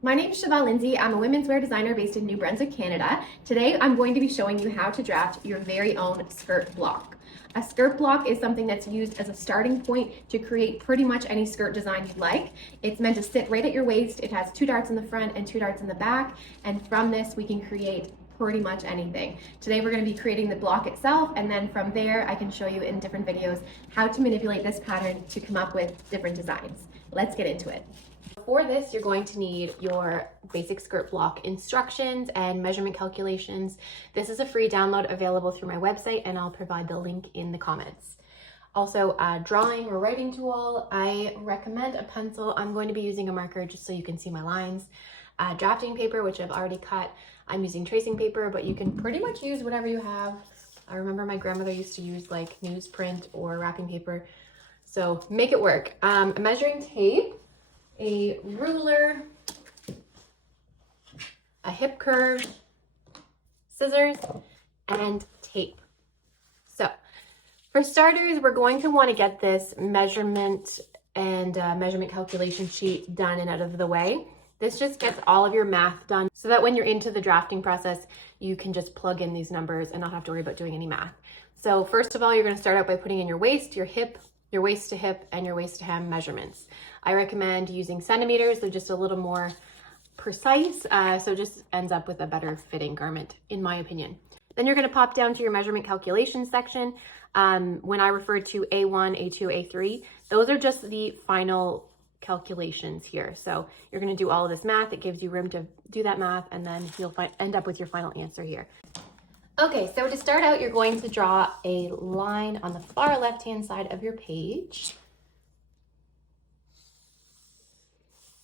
My name is Chevelle Lindsay. I'm a women's wear designer based in New Brunswick, Canada. Today I'm going to be showing you how to draft your very own skirt block. A skirt block is something that's used as a starting point to create pretty much any skirt design you'd like. It's meant to sit right at your waist. It has 2 darts in the front and 2 darts in the back, and from this we can create pretty much anything. Today we're going to be creating the block itself, and then from there I can show you in different videos how to manipulate this pattern to come up with different designs. Let's get into it. For this, you're going to need your basic skirt block instructions and measurement calculations. This is a free download available through my website, and I'll provide the link in the comments. Also, a drawing or writing tool. I recommend a pencil. I'm going to be using a marker just so you can see my lines. Drafting paper, which I've already cut. I'm using tracing paper, but you can pretty much use whatever you have. I remember my grandmother used to use like newsprint or wrapping paper, so make it work. A measuring tape, a ruler, a hip curve, scissors, and tape. So for starters, we're going to want to get this measurement and measurement calculation sheet done and out of the way. This just gets all of your math done so that when you're into the drafting process, you can just plug in these numbers and not have to worry about doing any math. So first of all, you're going to start out by putting in your waist, your hip, your waist to hip, and your waist to hem measurements. I recommend using centimeters. They're just a little more precise, so it just ends up with a better fitting garment, in my opinion. Then you're going to pop down to your measurement calculation section. When I refer to A1, A2, A3, those are just the final calculations here. So you're going to do all of this math. It gives you room to do that math, and then you'll end up with your final answer here. Okay, so to start out, you're going to draw a line on the far left-hand side of your page.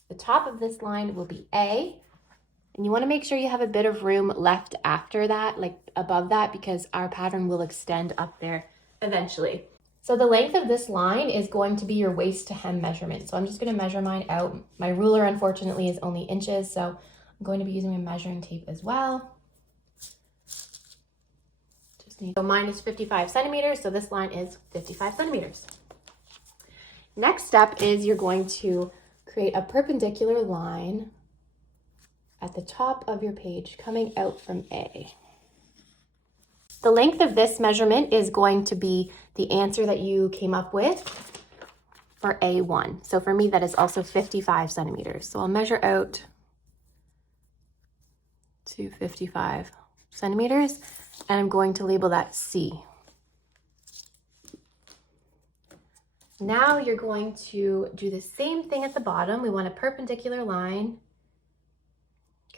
The top of this line will be A, and you want to make sure you have a bit of room left after that, like above that, because our pattern will extend up there eventually. So the length of this line is going to be your waist to hem measurement. So I'm just going to measure mine out. My ruler, unfortunately, is only inches, so I'm going to be using my measuring tape as well. So mine is 55 centimeters, so this line is 55 centimeters. Next step is you're going to create a perpendicular line at the top of your page coming out from A. The length of this measurement is going to be the answer that you came up with for A1. So for me, that is also 55 centimeters. So I'll measure out to 55 centimeters, and I'm going to label that C. Now you're going to do the same thing at the bottom. We want a perpendicular line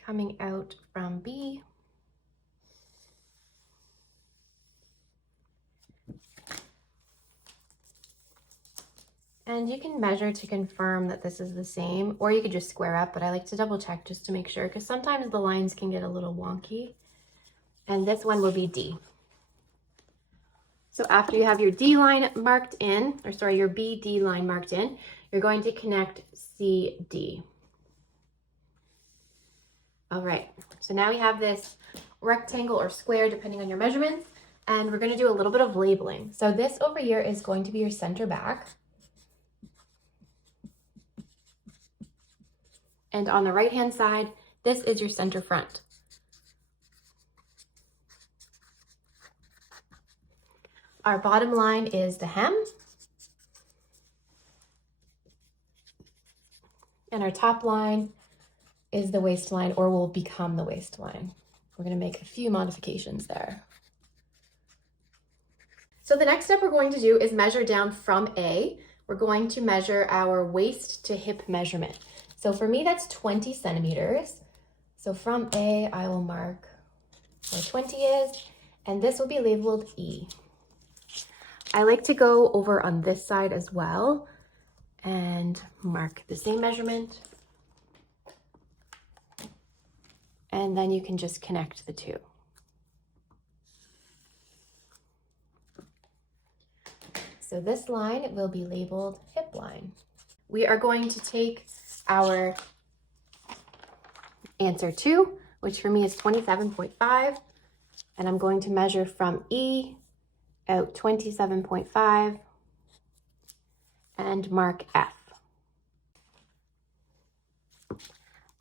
coming out from B. And you can measure to confirm that this is the same, or you could just square up, but I like to double check just to make sure, because sometimes the lines can get a little wonky. And this one will be D. So after you have your D line marked in, or sorry, your BD line marked in, you're going to connect CD. All right, so now we have this rectangle or square, depending on your measurements, and we're going to do a little bit of labeling. So this over here is going to be your center back. And on the right-hand side, this is your center front. Our bottom line is the hem. And our top line is the waistline, or will become the waistline. We're going to make a few modifications there. So the next step we're going to do is measure down from A. We're going to measure our waist to hip measurement. So for me, that's 20 centimeters. So from A, I will mark where 20 is, and this will be labeled E. I like to go over on this side as well and mark the same measurement. And then you can just connect the two. So this line will be labeled hip line. We are going to take our answer 2, which for me is 27.5, and I'm going to measure from E out 27.5 and mark F.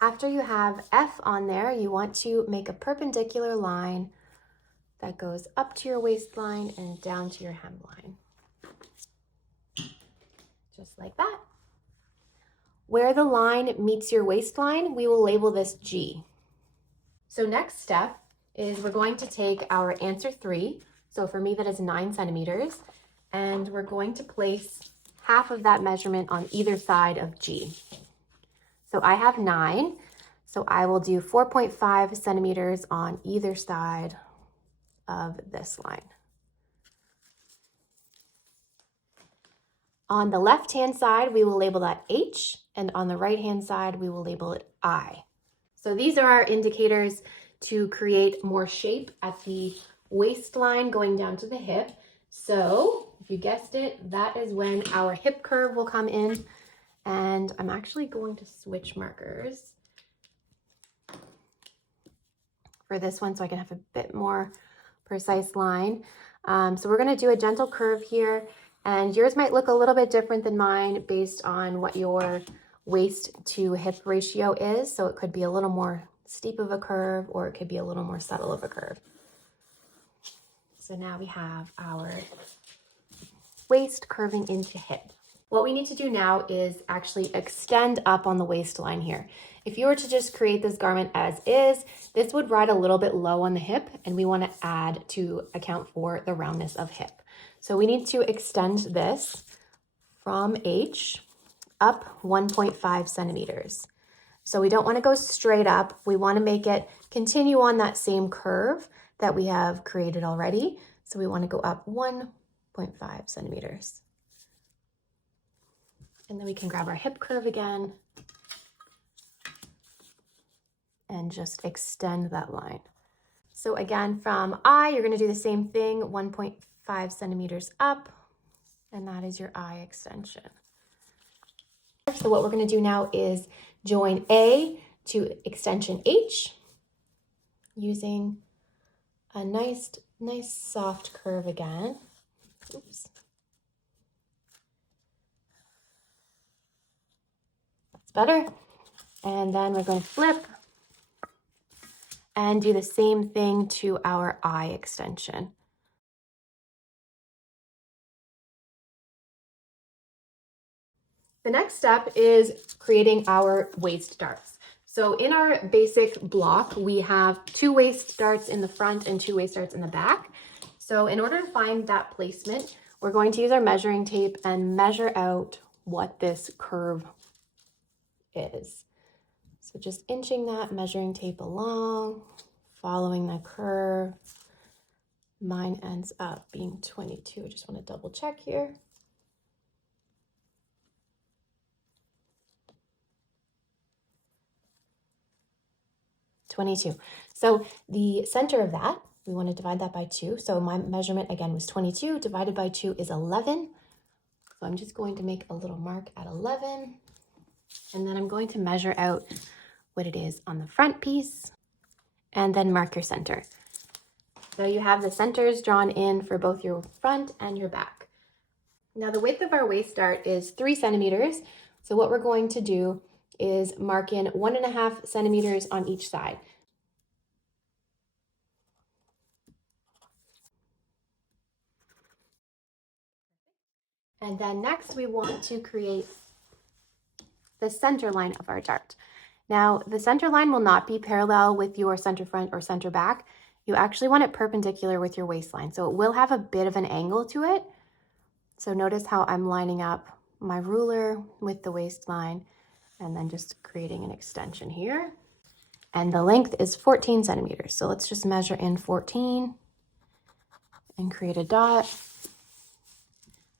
After you have F on there, you want to make a perpendicular line that goes up to your waistline and down to your hemline. Just like that. Where the line meets your waistline, we will label this G. So next step is we're going to take our answer 3. So for me, that is 9 centimeters. And we're going to place half of that measurement on either side of G. So I have 9. So I will do 4.5 centimeters on either side of this line. On the left-hand side, we will label that H, and on the right-hand side, we will label it I. So these are our indicators to create more shape at the waistline going down to the hip. So if you guessed it, that is when our hip curve will come in. And I'm actually going to switch markers for this one so I can have a bit more precise line. So we're going to do a gentle curve here, and yours might look a little bit different than mine based on what your waist to hip ratio is. So it could be a little more steep of a curve, or it could be a little more subtle of a curve. So now we have our waist curving into hip. What we need to do now is actually extend up on the waistline here. If you were to just create this garment as is, this would ride a little bit low on the hip, and we want to add to account for the roundness of hip. So we need to extend this from H up 1.5 centimeters. So we don't want to go straight up. We want to make it continue on that same curve that we have created already. So we want to go up 1.5 centimeters. And then we can grab our hip curve again and just extend that line. So again, from I, you're going to do the same thing, 1.5 centimeters up, and that is your I extension. So what we're going to do now is join A to extension H using a nice soft curve again. Oops. That's better. And then we're going to flip and do the same thing to our I extension. The next step is creating our waist darts. So in our basic block, we have 2 waist darts in the front and 2 waist darts in the back. So in order to find that placement, we're going to use our measuring tape and measure out what this curve is. So just inching that measuring tape along, following the curve. Mine ends up being 22. I just want to double check here. So the center of that, we want to divide that by 2. So my measurement again was 22 divided by 2 is 11. So I'm just going to make a little mark at 11. And then I'm going to measure out what it is on the front piece and then mark your center. So you have the centers drawn in for both your front and your back. Now the width of our waist dart is 3 centimeters. So what we're going to do is mark in 1.5 centimeters on each side. And then next we want to create the center line of our dart. Now the center line will not be parallel with your center front or center back. You actually want it perpendicular with your waistline. So it will have a bit of an angle to it. So notice how I'm lining up my ruler with the waistline and then just creating an extension here. And the length is 14 centimeters. So let's just measure in 14 and create a dot.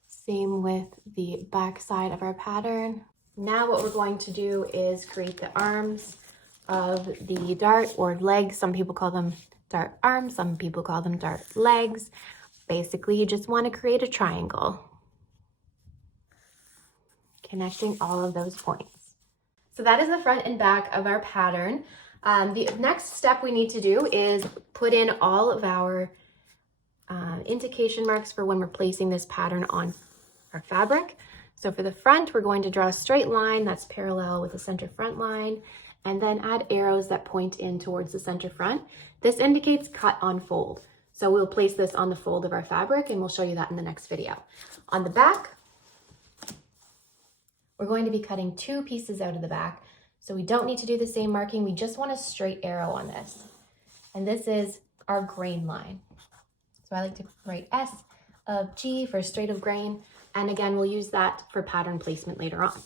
Same with the back side of our pattern. Now what we're going to do is create the arms of the dart, or legs. Some people call them dart arms, some people call them dart legs. Basically, you just want to create a triangle, connecting all of those points. So that is the front and back of our pattern. The next step we need to do is put in all of our indication marks for when we're placing this pattern on our fabric. So for the front, we're going to draw a straight line that's parallel with the center front line. and then add arrows that point in towards the center front. This indicates cut on fold. So we'll place this on the fold of our fabric, and we'll show you that in the next video. On the back, we're going to be cutting 2 pieces out of the back. So we don't need to do the same marking. We just want a straight arrow on this. And this is our grain line. So I like to write S of G for straight of grain. And again, we'll use that for pattern placement later on.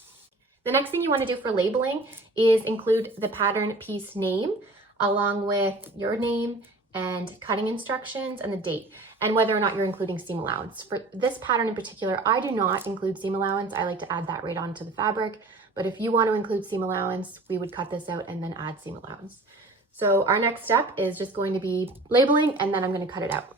The next thing you want to do for labeling is include the pattern piece name along with your name and cutting instructions and the date, and whether or not you're including seam allowance. For this pattern in particular, I do not include seam allowance. I like to add that right onto the fabric. But if you want to include seam allowance, we would cut this out and then add seam allowance. So our next step is just going to be labeling, and then I'm going to cut it out.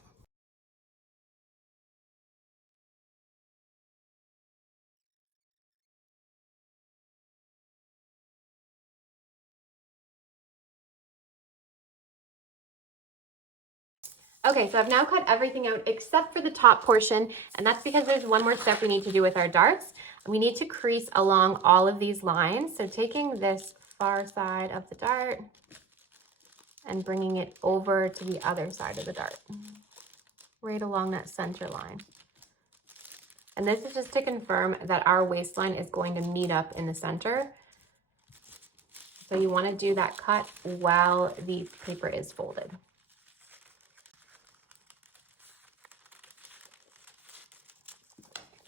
Okay, so I've now cut everything out except for the top portion, and that's because there's one more step we need to do with our darts. We need to crease along all of these lines. So taking this far side of the dart and bringing it over to the other side of the dart, right along that center line. And this is just to confirm that our waistline is going to meet up in the center. So you want to do that cut while the paper is folded.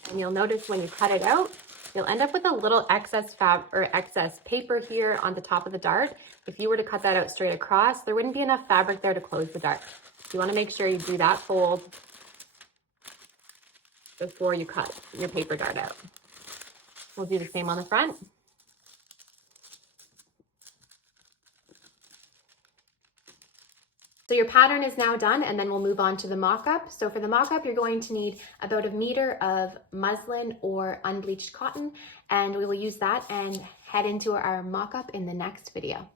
And you'll notice when you cut it out, you'll end up with a little excess excess paper here on the top of the dart. If you were to cut that out straight across, there wouldn't be enough fabric there to close the dart. You want to make sure you do that fold before you cut your paper dart out. We'll do the same on the front. So your pattern is now done, and then we'll move on to the mock-up. So for the mock-up, you're going to need about 1 meter of muslin or unbleached cotton, and we will use that and head into our mock-up in the next video.